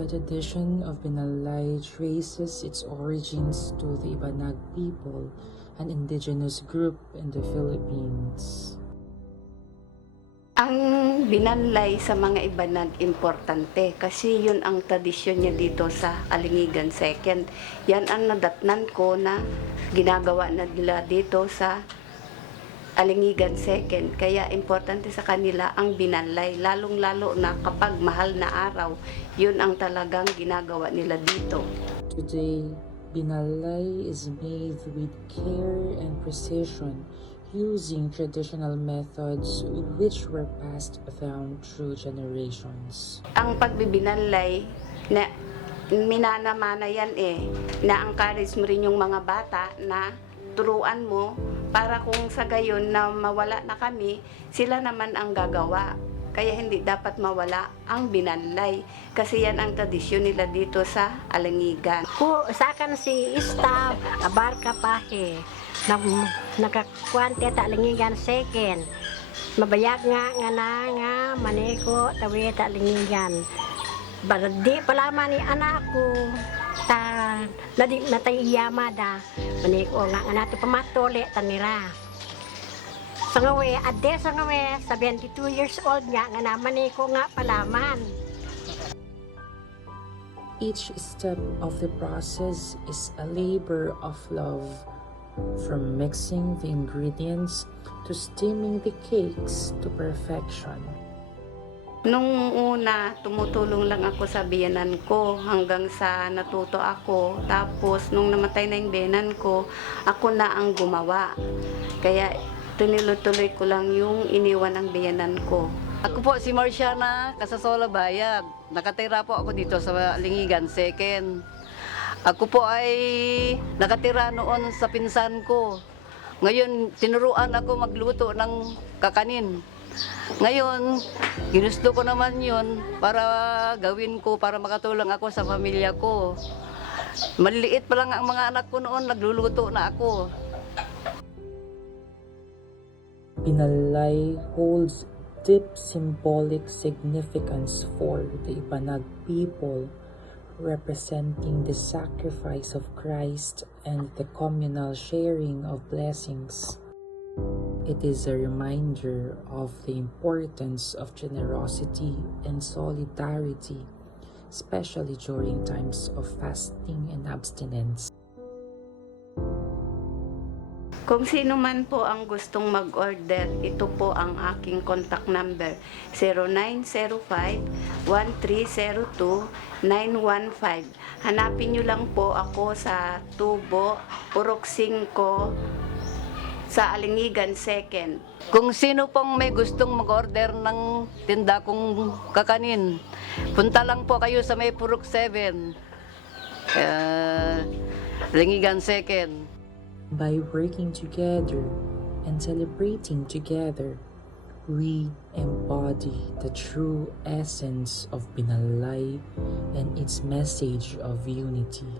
The tradition of Binalay traces its origins to the Ibanag people, an indigenous group in the Philippines. Ang binanlay sa mga Ibanag importante kasi yun ang tradisyon niya dito sa Alingigan Second. Yan ang nadatnan ko na ginagawa na nila dito sa Alingigan Second. Kaya importante sa kanila ang binanlay, lalong-lalo na kapag mahal na araw, yun ang talagang ginagawa nila dito. Today, Binalay is made with care and precision, using traditional methods which were passed down through generations. Ang pagbibinalay, na minanamana yan na encourage mo rin yung mga bata na turuan mo para kung sa gayon na mawala na kami, sila naman ang gagawa. Kaya hindi dapat mawala ang binanlay kasi yan ang tradisyon nila dito sa Alingigan. Sa akan si staff, abarka pahe, nakakwante ta Alingigan Second. Mabayag nga maneko tawi ta Alingigan. Bardi pala ni anak ko ta nadi natayamada maneko nga nato pamatole tanira. Sangawe, ade sangawe, 72 years old nga naman ko nga palaman. Each step of the process is a labor of love, from mixing the ingredients to steaming the cakes to perfection. Nung una, tumutulong lang ako sa biyanan ko hanggang sa natuto ako. Tapos, nung namatay na yung biyanan ko, ako na ang gumawa. Kaya, tinilutuloy ko lang yung iniwan ng biyanan ko. Ako po si Marciana Casasola Bayag. Nakatira po ako dito sa Alingigan Second. Ako po ay nakatira noon sa pinsan ko. Ngayon, tinuruan ako magluto ng kakanin. Ngayon, ginusto ko naman yun para gawin ko, para makatulong ako sa pamilya ko. Maliliit pa lang ang mga anak ko noon, nagluluto na ako. Binalay holds deep symbolic significance for the Ibanag people, representing the sacrifice of Christ and the communal sharing of blessings. It is a reminder of the importance of generosity and solidarity, especially during times of fasting and abstinence. Kung sino man po ang gustong mag-order, ito po ang aking contact number, 0905-1302-915. Hanapin nyo lang po ako sa Tubo, Purok 5, sa Alingigan Second. Kung sino pong may gustong mag-order ng tinda kong kakanin, punta lang po kayo sa may Purok 7, Alingigan Second. By working together and celebrating together, we embody the true essence of Binalay and its message of unity.